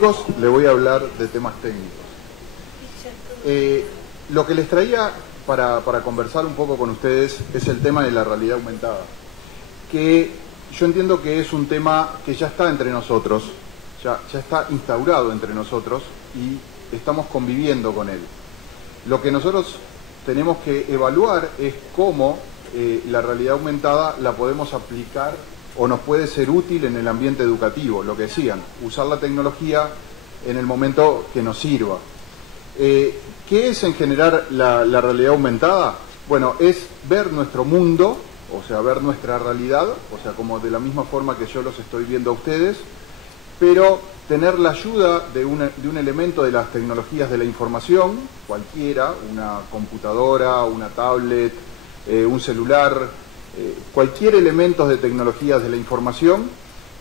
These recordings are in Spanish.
técnicos, le voy a hablar de temas técnicos. Lo que les traía para conversar un poco con ustedes es el tema de la realidad aumentada, que yo entiendo que es un tema que ya está entre nosotros, ya está instaurado entre nosotros y estamos conviviendo con él. Lo que nosotros tenemos que evaluar es cómo la realidad aumentada la podemos aplicar o nos puede ser útil en el ambiente educativo, lo que decían, usar la tecnología en el momento que nos sirva. ¿Qué es en general la realidad aumentada? Bueno, es ver nuestro mundo, o sea, ver nuestra realidad, o sea, como de la misma forma que yo los estoy viendo a ustedes, pero tener la ayuda de un elemento de las tecnologías de la información, cualquiera, una computadora, una tablet, un celular, cualquier elemento de tecnologías de la información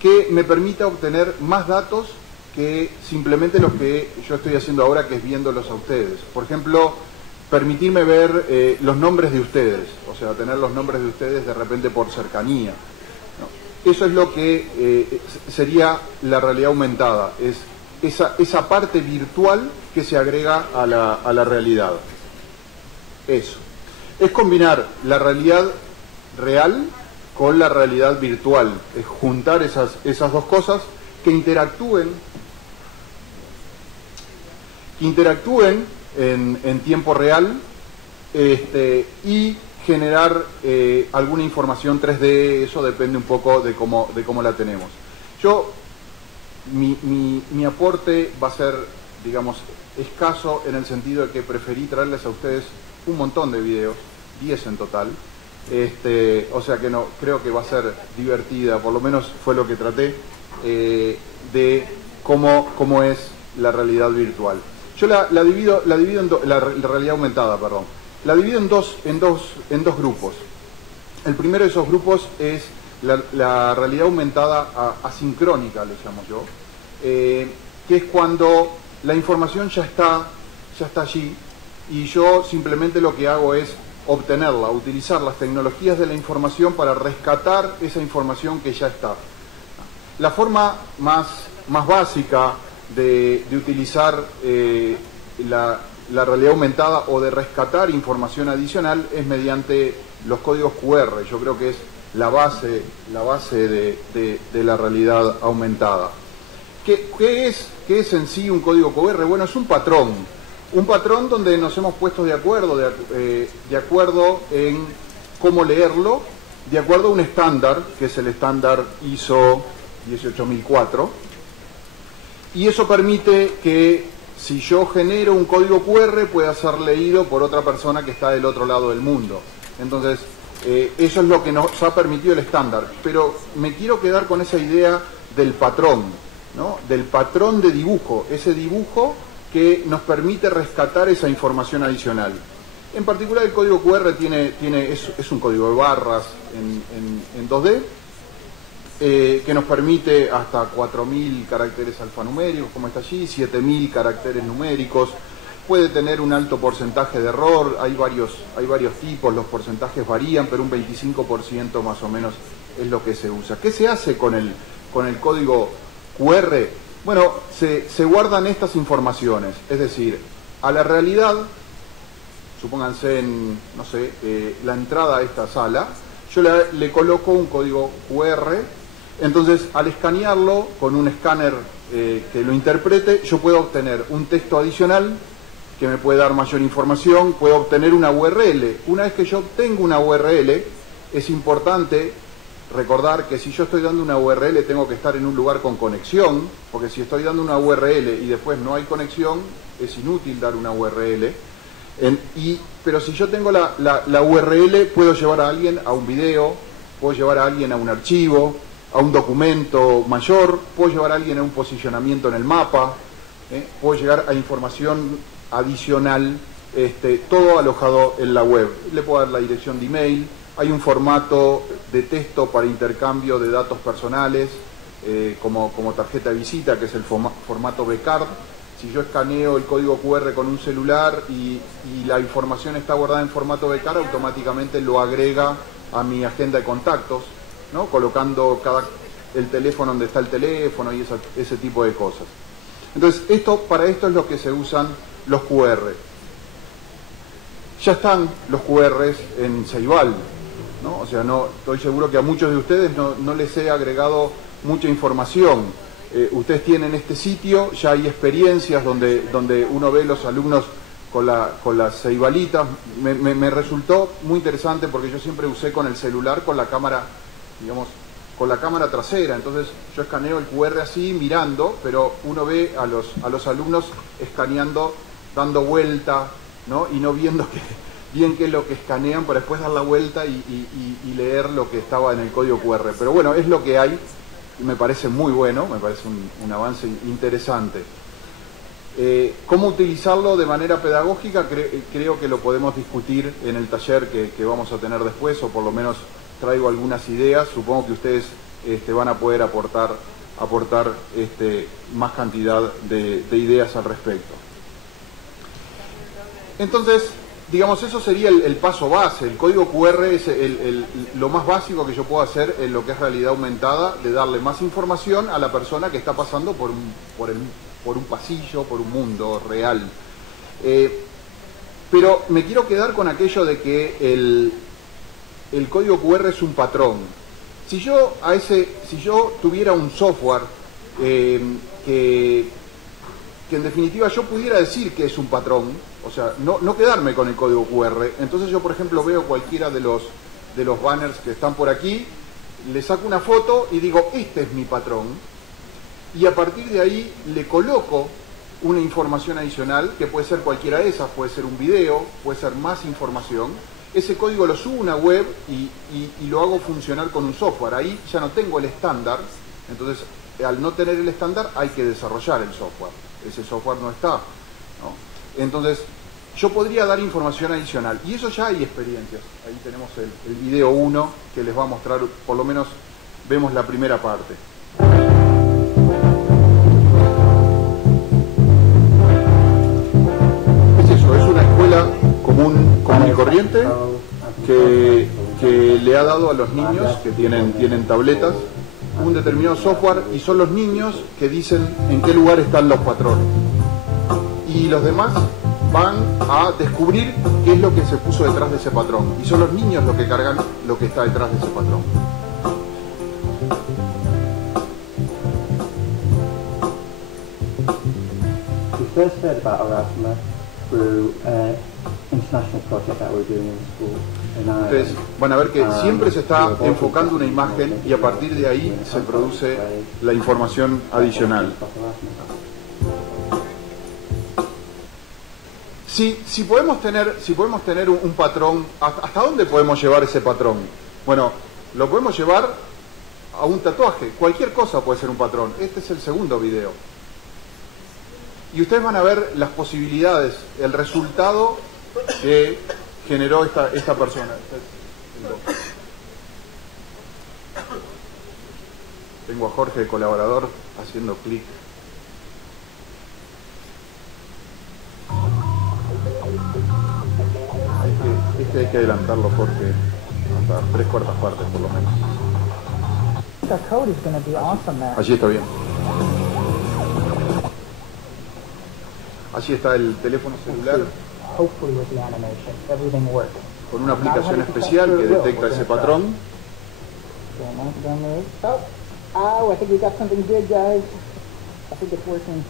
que me permita obtener más datos que simplemente los que yo estoy haciendo ahora, que es viéndolos a ustedes. Por ejemplo, permitirme ver los nombres de ustedes, o sea, tener los nombres de ustedes de repente por cercanía, ¿no? Eso es lo que sería la realidad aumentada, es esa parte virtual que se agrega a la realidad. Eso. Es combinar la realidad real con la realidad virtual, es juntar esas dos cosas que interactúen en tiempo real y generar alguna información 3D, eso depende un poco de cómo la tenemos. Mi aporte va a ser, digamos, escaso en el sentido de que preferí traerles a ustedes un montón de videos, 10 en total, o sea que no creo que va a ser divertida, por lo menos fue lo que traté, de cómo es la realidad virtual. Yo la divido en la realidad aumentada, perdón. La divido en dos grupos. El primero de esos grupos es la realidad aumentada asincrónica, le llamo yo, que es cuando la información ya está allí y yo simplemente lo que hago es obtenerla, utilizar las tecnologías de la información para rescatar esa información que ya está. La forma más básica de utilizar la realidad aumentada o de rescatar información adicional es mediante los códigos QR. Yo creo que es la base de la realidad aumentada. ¿Qué es en sí un código QR? Bueno, es un patrón donde nos hemos puesto de acuerdo en cómo leerlo, de acuerdo a un estándar, que es el estándar ISO 18004, y eso permite que si yo genero un código QR pueda ser leído por otra persona que está del otro lado del mundo. Entonces, eso es lo que nos ha permitido el estándar, pero me quiero quedar con esa idea del patrón, ¿no? Del patrón de dibujo, ese dibujo que nos permite rescatar esa información adicional. En particular el código QR es un código de barras en 2D, que nos permite hasta 4000 caracteres alfanuméricos, como está allí, 7000 caracteres numéricos, puede tener un alto porcentaje de error, hay varios tipos, los porcentajes varían, pero un 25% más o menos es lo que se usa. ¿Qué se hace con el código QR? Bueno, se guardan estas informaciones, es decir, a la realidad, supónganse en, no sé, la entrada a esta sala, yo le coloco un código QR, entonces al escanearlo con un escáner que lo interprete, yo puedo obtener un texto adicional que me puede dar mayor información, puedo obtener una URL. Una vez que yo obtengo una URL, es importante recordar que si yo estoy dando una URL tengo que estar en un lugar con conexión, porque si estoy dando una URL y después no hay conexión, es inútil dar una URL. Pero si yo tengo la URL, puedo llevar a alguien a un video, puedo llevar a alguien a un archivo, a un documento mayor, puedo llevar a alguien a un posicionamiento en el mapa, puedo llegar a información adicional, todo alojado en la web. Le puedo dar la dirección de email, hay un formato de texto para intercambio de datos personales, como tarjeta de visita, que es el formato B-Card. Si yo escaneo el código QR con un celular y la información está guardada en formato B-Card, automáticamente lo agrega a mi agenda de contactos, ¿no? Colocando el teléfono donde está el teléfono y ese tipo de cosas. Entonces, para esto es lo que se usan los QR. Ya están los QRs en Ceibal, ¿no? O sea, estoy seguro que a muchos de ustedes no les he agregado mucha información. Ustedes tienen este sitio, ya hay experiencias donde uno ve los alumnos con las ceibalitas. Me resultó muy interesante porque yo siempre usé con el celular con la cámara, digamos, con la cámara trasera. Entonces yo escaneo el QR así, mirando, pero uno ve a los alumnos escaneando, dando vuelta, ¿no? Y no viendo bien qué es lo que escanean para después dar la vuelta y leer lo que estaba en el código QR. Pero bueno, es lo que hay. Me parece muy bueno, me parece un avance interesante. ¿Cómo utilizarlo de manera pedagógica? Creo que lo podemos discutir en el taller que vamos a tener después, o por lo menos traigo algunas ideas. Supongo que ustedes van a poder aportar más cantidad de ideas al respecto. Entonces, digamos, eso sería el paso base. El código QR es lo más básico que yo puedo hacer en lo que es realidad aumentada, de darle más información a la persona que está pasando por un pasillo, por un mundo real. Pero me quiero quedar con aquello de que el código QR es un patrón. Si yo tuviera un software que en definitiva yo pudiera decir que es un patrón, o sea, no quedarme con el código QR. Entonces yo, por ejemplo, veo cualquiera de los banners que están por aquí, le saco una foto y digo, este es mi patrón, y a partir de ahí le coloco una información adicional, que puede ser cualquiera de esas, puede ser un video, puede ser más información. Ese código lo subo a una web y lo hago funcionar con un software. Ahí ya no tengo el estándar, entonces al no tener el estándar hay que desarrollar el software. Ese software no está, ¿no? Entonces, yo podría dar información adicional. Y eso ya hay experiencias. Ahí tenemos el video 1 que les va a mostrar, por lo menos vemos la primera parte. Es eso, es una escuela común y corriente que le ha dado a los niños que tienen tabletas un determinado software, y son los niños que dicen en qué lugar están los patrones. Y los demás van a descubrir qué es lo que se puso detrás de ese patrón. Y son los niños los que cargan lo que está detrás de ese patrón. We first heard about Erasmus through an international project that we're doing in school. Ustedes van a ver que siempre se está enfocando una imagen y a partir de ahí se produce la información adicional. Si podemos tener un patrón, ¿hasta dónde podemos llevar ese patrón? Bueno, lo podemos llevar a un tatuaje. Cualquier cosa puede ser un patrón. Este es el segundo video. Y ustedes van a ver las posibilidades, el resultado que generó esta persona. Tengo a Jorge de colaborador haciendo clic. Hay que adelantarlo, Jorge, hasta 3/4 partes por lo menos. Allí está bien. Allí está el teléfono celular con una aplicación especial que detecta ese patrón. Oh, I think we got something good, guys. I think it's working.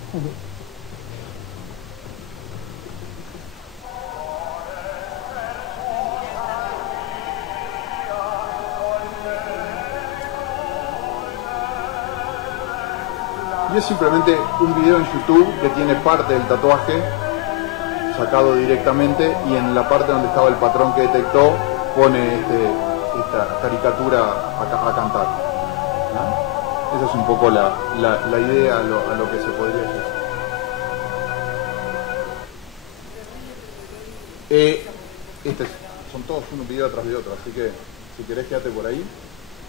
Y es simplemente un video en YouTube que tiene parte del tatuaje sacado directamente, y en la parte donde estaba el patrón que detectó pone esta caricatura a cantar, ¿no? Esa es un poco la idea a lo que se podría decir. Son todos un video atrás de otro, así que si querés quédate por ahí.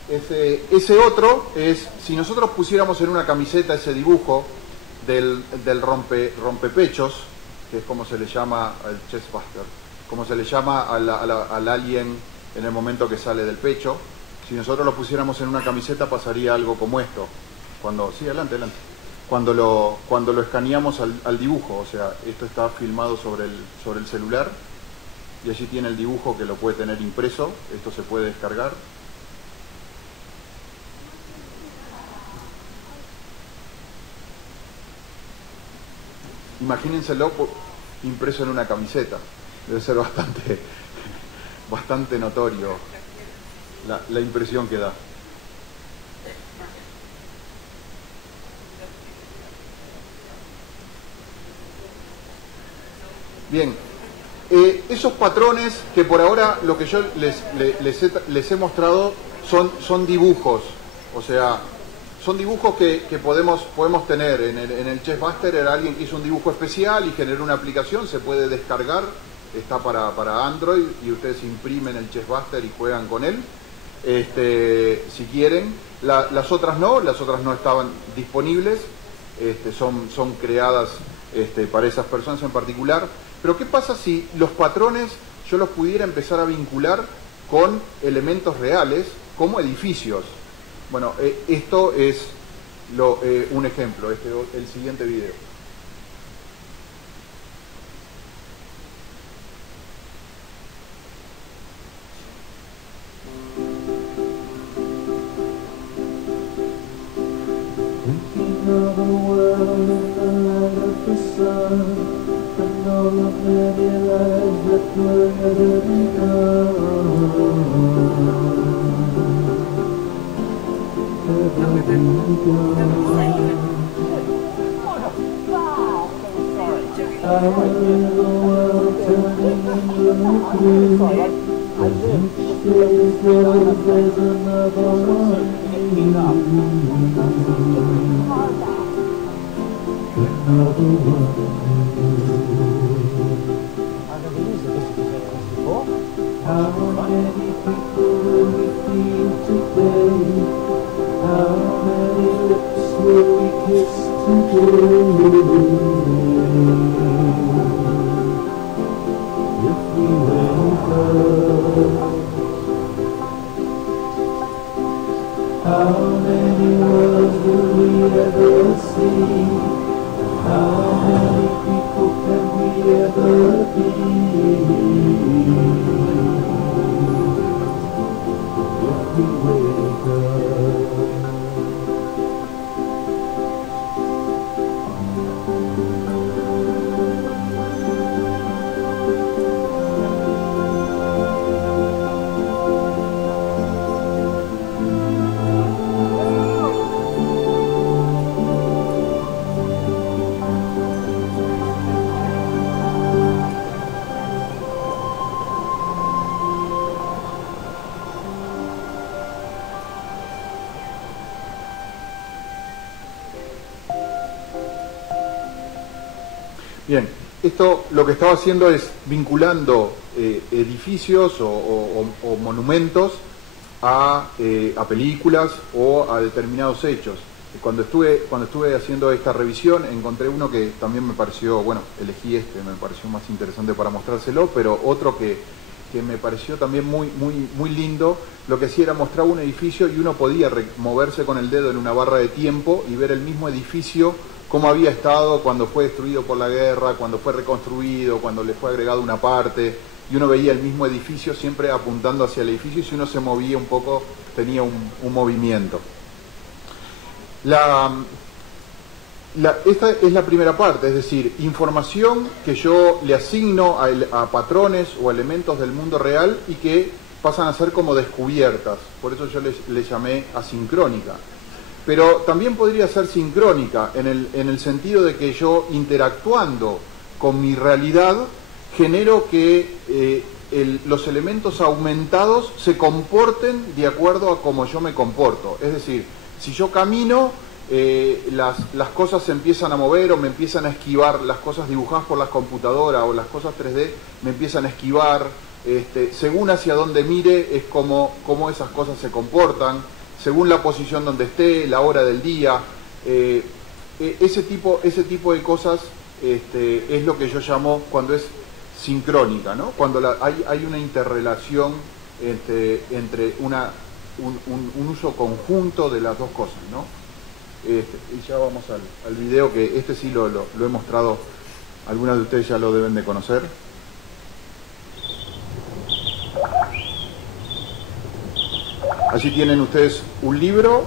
Ese otro es, si nosotros pusiéramos en una camiseta ese dibujo del rompepechos, que es como se le llama al chestbuster, como se le llama al alien en el momento que sale del pecho. Si nosotros lo pusiéramos en una camiseta pasaría algo como esto. Sí, adelante. cuando lo escaneamos al dibujo. O sea, esto está filmado sobre el celular y allí tiene el dibujo que lo puede tener impreso. Esto se puede descargar. Imagínenselo impreso en una camiseta. Debe ser bastante notorio la impresión que da. Bien, esos patrones que por ahora lo que yo les he mostrado son dibujos, o sea, son dibujos que podemos tener. En el Chessbuster era alguien que hizo un dibujo especial y generó una aplicación, se puede descargar, está para Android y ustedes imprimen el Chessbuster y juegan con él, si quieren. Las otras no estaban disponibles, son creadas para esas personas en particular. Pero ¿qué pasa si los patrones yo los pudiera empezar a vincular con elementos reales como edificios? Bueno, esto es un ejemplo, el siguiente video. Bien, esto lo que estaba haciendo es vinculando edificios o monumentos a películas o a determinados hechos. Cuando estuve haciendo esta revisión encontré uno que también me pareció, bueno, elegí me pareció más interesante para mostrárselo, pero otro que me pareció también muy lindo. Lo que hacía era mostrar un edificio y uno podía moverse con el dedo en una barra de tiempo y ver el mismo edificio cómo había estado cuando fue destruido por la guerra, cuando fue reconstruido, cuando le fue agregado una parte, y uno veía el mismo edificio siempre apuntando hacia el edificio, y si uno se movía un poco tenía un movimiento. Esta es la primera parte, es decir, información que yo le asigno a patrones o elementos del mundo real y que pasan a ser como descubiertas, por eso yo le llamé asincrónica. Pero también podría ser sincrónica en el sentido de que yo, interactuando con mi realidad, genero que los elementos aumentados se comporten de acuerdo a cómo yo me comporto. Es decir, si yo camino, las cosas se empiezan a mover o me empiezan a esquivar, las cosas dibujadas por las computadoras o las cosas 3D me empiezan a esquivar, según hacia donde mire es como esas cosas se comportan, según la posición donde esté, la hora del día, ese tipo de cosas es lo que yo llamo cuando es sincrónica, ¿no? Cuando hay una interrelación entre un uso conjunto de las dos cosas, ¿no? Y ya vamos al video, que este sí lo he mostrado, algunas de ustedes ya lo deben de conocer. Allí tienen ustedes un libro.